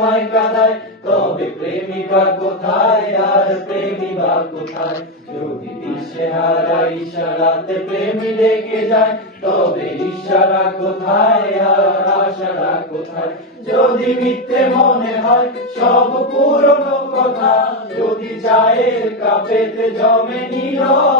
তোমায় কাঁদায় তবে প্রেমিকা কোথায়, আর প্রেমিকা কোথায়? যদি ইশারাতে প্রেমী ডেকে যায়, তবে ইশারা কোথায়, আর আশারা কোথায়? যদি মিথ্যে মনে হয়, সব পুরনো কথা, যদি চায়ের কাপেতে জমে নীরবতা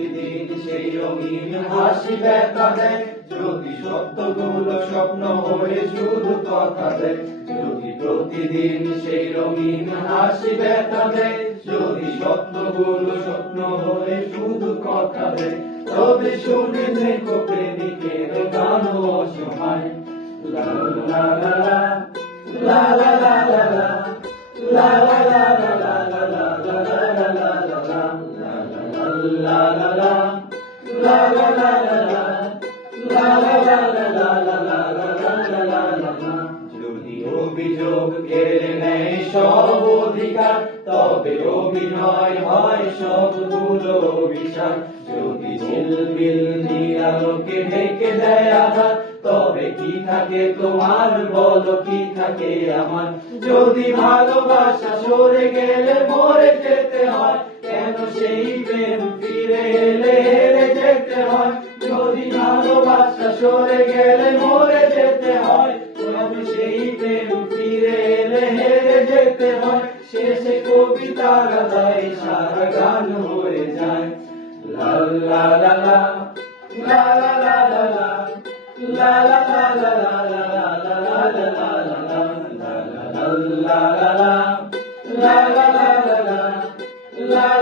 প্রতিদিন সেই রঙিন হাসি দেখা দেয় যদি সত্যগুলো স্বপ্ন হয়ে শুধু কথা দেয়, যদি প্রতিদিন সেই রঙিন হাসি দেখা দেয় যদি স্বপ্নগুলো স্বপ্ন হয়ে শুধু কথা দেয়, তবে শুনে দেখো প্রেমিকের গান অসময়। লা লা লা লা অভিযোগ কেড়ে নেয় সব অধিকার তবে অভিনয় হয় সবগুলো অভিশাপ যদি ঝিলমিল নিরালোকে ঢেকে দেয় আধার তবে কি থাকে তোমার বলো কি থাকে আমার যদি ভালোবাসা সরে গেলে সরে গেলে মরে যেতে হয় তবে সেই প্রেম ফিরে এলে হেরে যেতে হয় শেষে কবিতার দায় সারা গান হয়ে যায় লা লা লা লা লা লা লা লা লা লা লা লা লা la la la la la